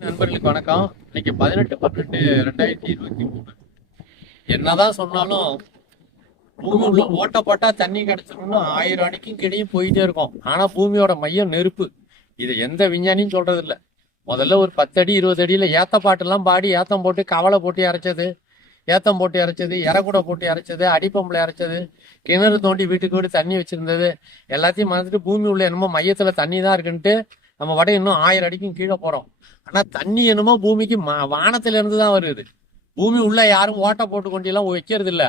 நண்பர்களுக்கு வணக்கம். இன்னைக்கு பதினெட்டு பன்னெண்டு ரெண்டாயிரத்தி இருபத்தி மூணு. என்னதான் சொன்னாலும் பூமி உள்ள ஓட்ட போட்டா தண்ணி கிடைச்சிரும்னு ஆயிரம் அடிக்கும் கிடையும் போயிட்டே இருக்கும். ஆனா பூமியோட மையம் நெருப்பு. இது எந்த விஞ்ஞானியும் சொல்றது இல்ல முதல்ல ஒரு பத்து அடி இருபது அடியில ஏத்த பாட்டெல்லாம் பாடி ஏத்தம் போட்டு கவலை போட்டு அரைச்சது. ஏத்தம் போட்டு இறைச்சது இறகுட போட்டு இறைச்சது அடிப்பம்புல இறைச்சது கிணறு தோண்டி வீட்டுக்கு வீடு தண்ணி வச்சிருந்தது. எல்லாத்தையும் மறந்துட்டு பூமி உள்ள என்னமோ மையத்துல தண்ணி தான் இருக்குன்ட்டு நம்ம வட இன்னும் ஆயிரம் அடிக்கும் கீழே போறோம். ஆனா தண்ணி என்னமோ பூமிக்கு வானத்துல இருந்து தான் வருது. பூமி உள்ள யாரும் ஓட்ட போட்டு கொண்டு எல்லாம் வைக்கிறது இல்ல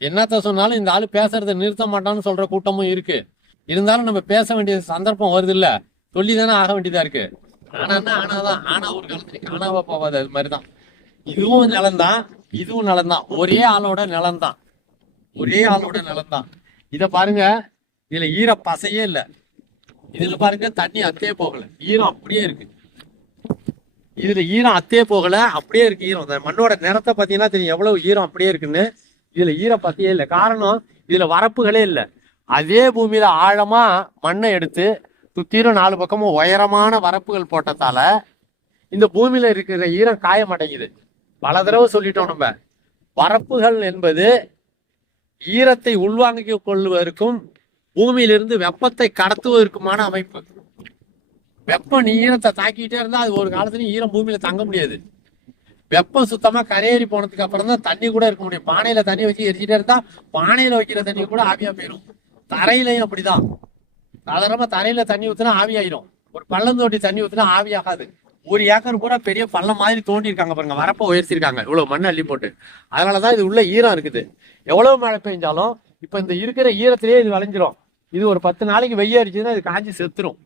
என்னத்த சொன்னாலும் இந்த ஆளு பேசுறதை நிறுத்த மாட்டான்னு சொல்ற கூட்டமும் இருக்கு. இருந்தாலும் நம்ம பேச வேண்டிய சந்தர்ப்பம் வருது இல்ல சொல்லி தானே ஆக வேண்டியதா இருக்கு. ஆனான்னா ஆனாதான் ஆனா ஒரு காலத்துல காணாம போவாது அது மாதிரிதான். இதுவும் நிலம்தான் இதுவும் நிலம்தான். ஒரே ஆளோட நிலம்தான். ஒரே ஆளோட நிலம்தான். இத பாருங்க. இதுல ஈர பசையே இல்லை. இதுல பாருங்க தண்ணி அத்தே போகல. ஈரம் அப்படியே இருக்கு. இதுல ஈரம் அத்தே போகல அப்படியே இருக்கு ஈரம். அந்த மண்ணோட நிறத்தை பாத்தீங்கன்னா தெரியும் எவ்வளவு ஈரம் அப்படியே இருக்குன்னு. இதுல ஈரம் பத்தியே இல்லை. காரணம் இதுல வரப்புகளே இல்லை. அதே பூமியில ஆழமா மண்ணை எடுத்து சுத்திரும் நாலு பக்கமும் உயரமான வரப்புகள் போட்டதால இந்த பூமியில இருக்கிற ஈரம் காய மாட்டேங்குது பல தடவை சொல்லிட்டோம் நம்ம. வரப்புகள் என்பது ஈரத்தை உள்வாங்கிக் கொள்வதற்கும் பூமியிலிருந்து வெப்பத்தை கடத்துவதற்குமான அமைப்பு. வெப்பம் ஈரத்தை தாக்கிட்டே இருந்தா அது ஒரு காலத்துலயும் ஈரம் பூமியில தங்க முடியாது. வெப்பம் சுத்தமா கரையேறி போனதுக்கு அப்புறம் தான் தண்ணி கூட இருக்க முடியும். பானையில தண்ணி வச்சு எரிச்சிட்டே இருந்தா பானையில வைக்கிற தண்ணி கூட ஆவியா போயிடும் தரையிலையும் அப்படிதான். சாதாரணமா தரையில தண்ணி ஊத்துனா ஆவியாயிரும். ஒரு பள்ளம் தோண்டி தண்ணி ஊத்துனா ஆவியாகாது. ஒரு ஏக்கர் பூரா பெரிய பள்ளம் மாதிரி தோண்டி இருக்காங்க பாருங்க. வரப்ப உயர்த்திருக்காங்க இவ்வளவு மண் அள்ளி போட்டு. அதனாலதான் இது உள்ள ஈரம் இருக்குது. எவ்வளவு மழை பெஞ்சாலும் இப்ப இந்த இருக்கிற ஈரத்திலேயே இது விளைஞ்சிரும். இது ஒரு பத்து நாளைக்கு வெய்ய அடிச்சுன்னா இது காஞ்சி செத்துரும்.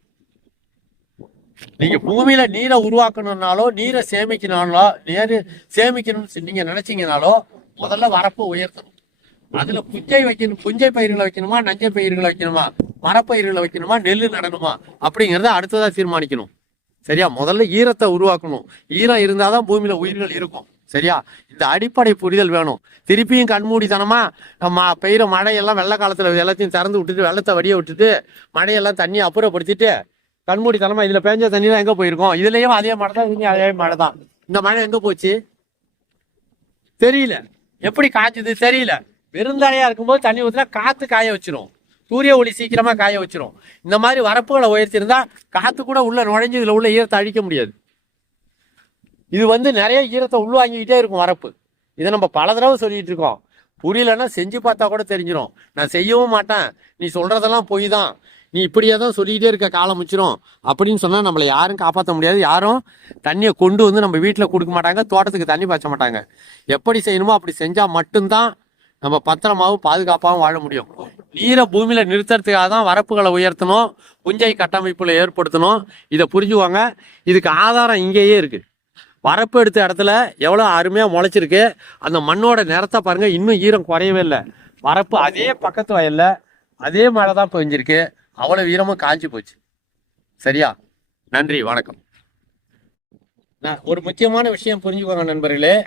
நீங்க பூமியில நீரை உருவாக்கணும்னாலோ நீரை சேமிக்கணும்னாலோ நீர் சேமிக்கணும்னு நீங்க நினைச்சீங்கனாலோ முதல்ல வரப்பு உயர்த்தணும். அதுல புஞ்சை வைக்கணும் புஞ்சை பயிர்களை வைக்கணுமா நஞ்சை பயிர்களை வைக்கணுமா மரப்பயிர்களை வைக்கணுமா நெல் நடணுமா அப்படிங்கிறத அடுத்ததா தீர்மானிக்கணும். சரியா? முதல்ல ஈரத்தை உருவாக்கணும். ஈரம் இருந்தாதான் பூமியில உயிர்கள் இருக்கும். சரியா? இந்த அடிப்படை புரிதல் வேணும். திருப்பியும் கண்மூடித்தனமா நம்ம பெய்யுற மழையெல்லாம் வெள்ள காலத்துல எல்லாத்தையும் திறந்து விட்டுட்டு வெள்ளத்தை வடிய விட்டுட்டு மழையெல்லாம் தண்ணியை அப்புறப்படுத்திட்டு கண்மூடித்தனமா இதுல பேஞ்ச தண்ணி தான் எங்க போயிருக்கோம்? இதுலயும் அதே மழை தான் இதுலயும் அதே மழை தான் இந்த மழை எங்க போச்சு? தெரியல. எப்படி காய்ச்சது தெரியல. வெறுந்தரையா இருக்கும்போது தண்ணி ஊற்றினா காத்து காய வச்சிரும். சூரிய ஒளி சீக்கிரமா காய வச்சிரும். இந்த மாதிரி வரப்புகளை உயர்த்திருந்தா காத்து கூட உள்ள நுழைஞ்சு இதுல உள்ள ஈரத்தை அழிக்க முடியாது. இது வந்து நிறைய ஈரத்தை உள்வாங்கிக்கிட்டே இருக்கும் வரப்பு. இதை நம்ம பல தடவை சொல்லிட்டு இருக்கோம். புரியலன்னா செஞ்சு பார்த்தா கூட தெரிஞ்சிடும் நான் செய்யவும் மாட்டேன். நீ சொல்றதெல்லாம் பொய் தான். நீ இப்படியே தான் சொல்லிக்கிட்டே இருக்க காலம் முச்சிரும். அப்படின்னு சொன்னால் நம்மளை யாரும் காப்பாற்ற முடியாது. யாரும் தண்ணியை கொண்டு வந்து நம்ம வீட்டில் கொடுக்க மாட்டாங்க தோட்டத்துக்கு தண்ணி பாய்ச்ச மாட்டாங்க. எப்படி செய்யணுமோ அப்படி செஞ்சால் மட்டும்தான் நம்ம பத்திரமாவும் பாதுகாப்பாகவும் வாழ முடியும். நீரை பூமியில் நிறுத்துறதுக்காக தான் வரப்புகளை உயர்த்தணும். புஞ்சை கட்டமைப்பில் ஏற்படுத்தணும். இதை புரிஞ்சுவாங்க இதுக்கு ஆதாரம் இங்கேயே இருக்குது வரப்பு எடுத்த இடத்துல எவ்வளோ அருமையாக முளைச்சிருக்கு. அந்த மண்ணோட நிறத்தை பாருங்கள் இன்னும் ஈரம் குறையவே இல்லை. வரப்பு அதே பக்கத்து வயலில் அதே மழை தான் பெஞ்சிருக்கு. அவ்வளோ ஈரமும் காஞ்சி போச்சு. சரியா? நன்றி வணக்கம். நான் ஒரு முக்கியமான விஷயம் புரிஞ்சுக்கோங்க நண்பர்களே.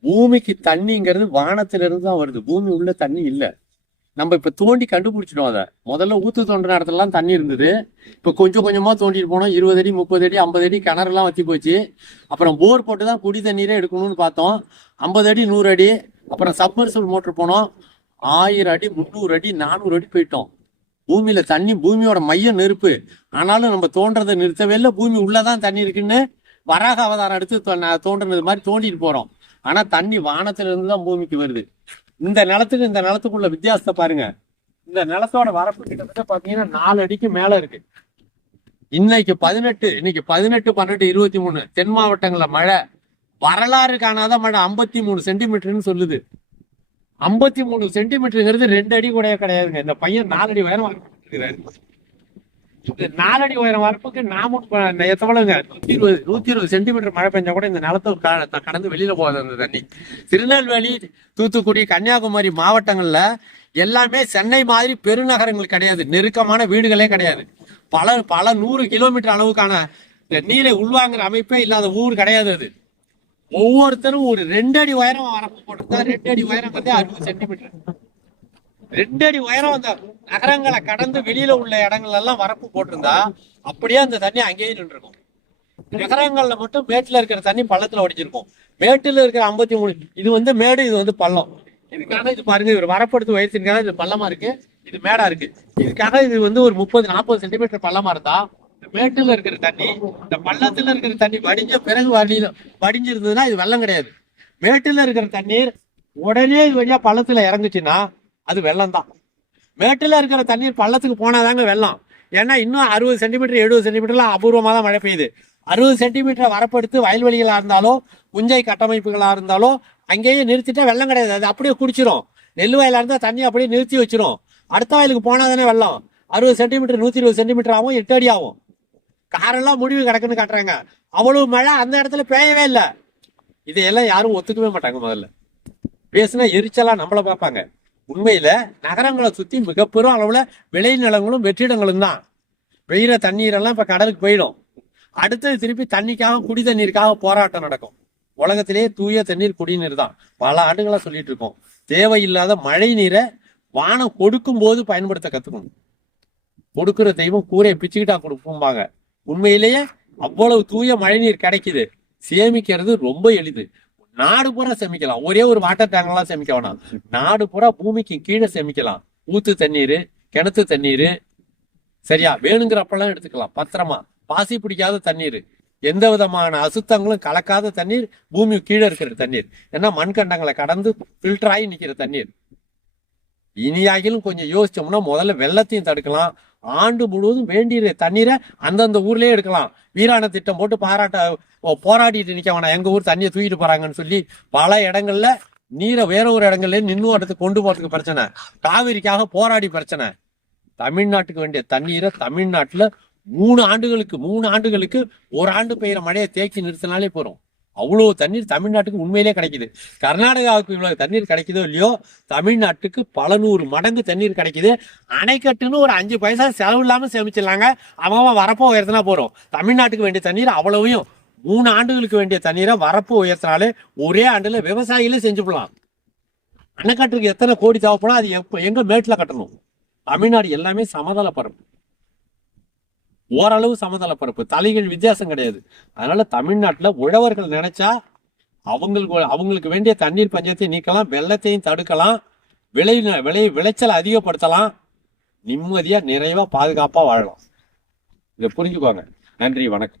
பூமிக்கு தண்ணிங்கிறது வானத்திலிருந்து தான் வருது. பூமி உள்ள தண்ணி இல்லை. நம்ம இப்ப தோண்டி கண்டுபிடிச்சிட்டோம் அதை. முதல்ல ஊத்து தோண்டின இடத்துலலாம் தண்ணி இருந்தது. இப்ப கொஞ்சம் கொஞ்சமா தோண்டிட்டு போனோம். இருபது அடி முப்பது அடி ஐம்பது அடி கிணறுலாம் வத்தி போச்சு. அப்புறம் போர் போட்டு தான் குடி தண்ணீரே எடுக்கணும்னு பார்த்தோம். ஐம்பது அடி நூறு அடி. அப்புறம் சப்மர்சல் மோட்டர் போனோம். ஆயிரம் அடி முந்நூறு அடி நானூறு அடி போயிட்டோம். பூமியில தண்ணி பூமியோட மையம் நெருப்பு. ஆனாலும் நம்ம தோன்றதை நிறுத்தவே இல்லை. பூமி உள்ளதான் தண்ணி இருக்குன்னு வராக அவதாரம் எடுத்து தோ- தோன்றது மாதிரி தோண்டிட்டு போறோம். ஆனா தண்ணி வானத்துல இருந்து தான் பூமிக்கு வருது. இந்த நிலத்துக்கு இந்த நிலத்துக்குள்ள வித்தியாசத்தை பாருங்க. இந்த நிலத்தோட வரப்பு கிட்டத்தட்ட பாத்தீங்கன்னா நாலு அடிக்கு மேல இருக்கு. இன்னைக்கு பதினெட்டு இன்னைக்கு பதினெட்டு பன்னெண்டு இருபத்தி மூணு. தென் மாவட்டங்கள்ல மழை. வரலாறு காணாத மழை ஐம்பத்தி மூணு சென்டிமீட்டர்னு சொல்லுது. ஐம்பத்தி மூணு சென்டிமீட்டருங்கிறது ரெண்டு அடி கூட கிடையாதுங்க. இந்த பையன் நாலடி உயரம் இருக்கிறாரு நாலடி உயரம் வரப்புக்கு நாமும் எத்தவளவுங்க நூத்தி இருபது நூத்தி இருபது சென்டிமீட்டர் மழை பெஞ்சா கூட இந்த நிலத்தை கடந்து வெளியில போகாது அந்த தண்ணி. திருநெல்வேலி தூத்துக்குடி கன்னியாகுமரி மாவட்டங்கள்ல எல்லாமே சென்னை மாதிரி பெருநகரங்கள் கிடையாது. நெருக்கமான வீடுகளே கிடையாது. பல பல நூறு கிலோமீட்டர் அளவுக்கான இந்த நீரை உள்வாங்குற அமைப்பே இல்லாத ஊர் கிடையாது அது. ஒவ்வொருத்தரும் ஒரு ரெண்டு அடி உயரம் வரப்பு போட்டிருந்தா ரெண்டு அடி உயரம் வந்து அறுபது சென்டிமீட்டர். ரெண்டு அடி உயரம் அந்த நகரங்களை கடந்து வெளியில உள்ள இடங்கள் எல்லாம் வரப்பு போட்டிருந்தா அப்படியே அந்த தண்ணி அங்கேயே நின்றுருக்கும் நகரங்கள்ல மட்டும் மேட்டுல இருக்கிற தண்ணி பள்ளத்துல ஒடிச்சிருக்கும் மேட்டுல இருக்கிற ஐம்பத்தி மூணு இது வந்து மேடு இது வந்து பள்ளம். இதுக்காக இது பாருங்க இவர் வரப்படுத்து வயசுக்காக இது பள்ளமா இருக்கு. இது மேடா இருக்கு. இதுக்காக இது வந்து ஒரு முப்பது நாற்பது சென்டிமீட்டர் பள்ளமா இருந்தா இந்த மேட்டுல இருக்கிற தண்ணி இந்த பள்ளத்துல இருக்கிற தண்ணி வடிஞ்ச பிறகு வடி வடிஞ்சிருந்ததுன்னா இது வெள்ளம் கிடையாது. மேட்டுல இருக்கிற தண்ணீர் உடனே இது வழியா பள்ளத்துல இறங்குச்சுன்னா அது வெள்ளம் தான் மேட்டில் இருக்கிற தண்ணீர் பள்ளத்துக்கு போனாதாங்க வெள்ளம். ஏன்னா இன்னும் அறுபது சென்டிமீட்டர் எழுபது சென்டிமீட்டர்லாம் அபூர்வமாக தான் மழை பெய்யுது. அறுபது சென்டிமீட்டர் வரப்படுத்து வயல்வெளிகளாக இருந்தாலோ உஞ்சை கட்டமைப்புகளாக இருந்தாலோ அங்கேயே நிறுத்திட்டா வெள்ளம் கிடையாது. அது அப்படியே குடிச்சிரும். நெல் வயலா இருந்தால் தண்ணி அப்படியே நிறுத்தி வச்சிரும். அடுத்த வயலுக்கு போனால் தானே வெள்ளம். அறுபது சென்டிமீட்டர் நூற்றி இருபது சென்டிமீட்டர் ஆகும் எட்டு அடி ஆகும். காரெல்லாம் முடிவு கிடக்குன்னு காட்டுறாங்க. அவ்வளவு மழை அந்த இடத்துல பெய்யவே இல்லை. இதையெல்லாம் யாரும் ஒத்துக்கவே மாட்டாங்க முதல்ல. பேசுனா எரிச்சலா நம்மளை பார்ப்பாங்க. உண்மையில நகரங்களை சுத்தி மிகப்பெரும் பெரும் அளவுல விளைநிலங்களும் வெற்றிடங்களும் தான். வெயிற தண்ணீரெல்லாம் இப்ப கடலுக்கு போயிடும். அடுத்தது திருப்பி தண்ணிக்காக குடி தண்ணீருக்காக போராட்டம் நடக்கும். உலகத்திலேயே தூய தண்ணீர் குடிநீர் தான். பல ஆண்டுகளா சொல்லிட்டு இருக்கோம். தேவையில்லாத மழை நீரை வானம் கொடுக்கும் போது பயன்படுத்த கத்துக்கணும். கொடுக்குற தெய்வம் கூரையை பிச்சுக்கிட்டா கொடுப்போம்பாங்க. உண்மையிலேயே அவ்வளவு தூய மழைநீர் கிடைக்குது. சேமிக்கிறது ரொம்ப எளிது. நாடு பூரா சேமிக்கலாம். ஒரே ஒரு வாட்டர் டேங்க்லாம் சேமிக்க வேணாம். நாடு பூரா பூமிக்கு கீழே சேமிக்கலாம். ஊத்து தண்ணீர் கிணத்து தண்ணீர். சரியா? வேணுங்கிறப்பெல்லாம் எடுத்துக்கலாம். பத்திரமா. பாசி பிடிக்காத தண்ணீர். எந்த விதமான அசுத்தங்களும் கலக்காத தண்ணீர் பூமி கீழே இருக்கிற தண்ணீர். ஏன்னா மண்கண்டங்களை கடந்து ஃபில்டர் ஆகி நிற்கிற தண்ணீர். இனியாகிலும் கொஞ்சம் யோசிச்சோம்னா முதல்ல வெள்ளத்தையும் தடுக்கலாம். ஆண்டு முழுவதும் வேண்டிய தண்ணீரை அந்தந்த ஊர்லயே எடுக்கலாம். வீராண திட்டம் போட்டு பாராட்ட போராடிட்டு நிற்கவனா எங்க ஊர் தண்ணியை தூக்கிட்டு போறாங்கன்னு சொல்லி பல இடங்கள்ல நீரை வேற ஒரு இடங்கள்ல நின்று இடத்துக்கு கொண்டு போறதுக்கு பிரச்சனை. காவிரிக்காக போராடி பிரச்சனை. தமிழ்நாட்டுக்கு வேண்டிய தண்ணீரை தமிழ்நாட்டுல மூணு ஆண்டுகளுக்கு மூணு ஆண்டுகளுக்கு ஒரு ஆண்டு பெய்யுற மழையை தேக்கி நிறுத்தினாலே போறோம் அவ்வளோ தண்ணீர் தமிழ்நாட்டுக்கு உண்மையிலே கிடைக்குது. கர்நாடகாவுக்கு இவ்வளோ தண்ணீர் கிடைக்குதோ இல்லையோ தமிழ்நாட்டுக்கு பல நூறு மடங்கு தண்ணீர் கிடைக்குது. அணைக்கட்டுன்னு ஒரு அஞ்சு பைசா செலவு இல்லாமல் சேமிச்சிடலாங்க. அவன் வரப்போ உயர்த்தினா போகிறோம் தமிழ்நாட்டுக்கு வேண்டிய தண்ணீர் அவ்வளவையும் மூணு ஆண்டுகளுக்கு வேண்டிய தண்ணீரை வரப்பு உயர்த்தினாலே ஒரே ஆண்டில் விவசாயிகளே செஞ்சுக்கலாம் அணைக்கட்டுக்கு எத்தனை கோடி தேவைப்படும் அது எப்போ எங்கே மேட்டில் கட்டணும். தமிழ்நாடு எல்லாமே சமதள பரப்பு ஓரளவு சமதள பரப்பு தலைகள் வித்தியாசம் கிடையாது. அதனால தமிழ்நாட்டில் உழவர்கள் நினைச்சா அவங்களுக்கு அவங்களுக்கு வேண்டிய தண்ணீர் பஞ்சத்தை நீக்கலாம் வெள்ளத்தையும் தடுக்கலாம் விளை விளை விளைச்சலை அதிகப்படுத்தலாம். நிம்மதியாக நிறைவாக பாதுகாப்பாக வாழலாம். இதை புரிஞ்சுக்கோங்க. நன்றி வணக்கம்.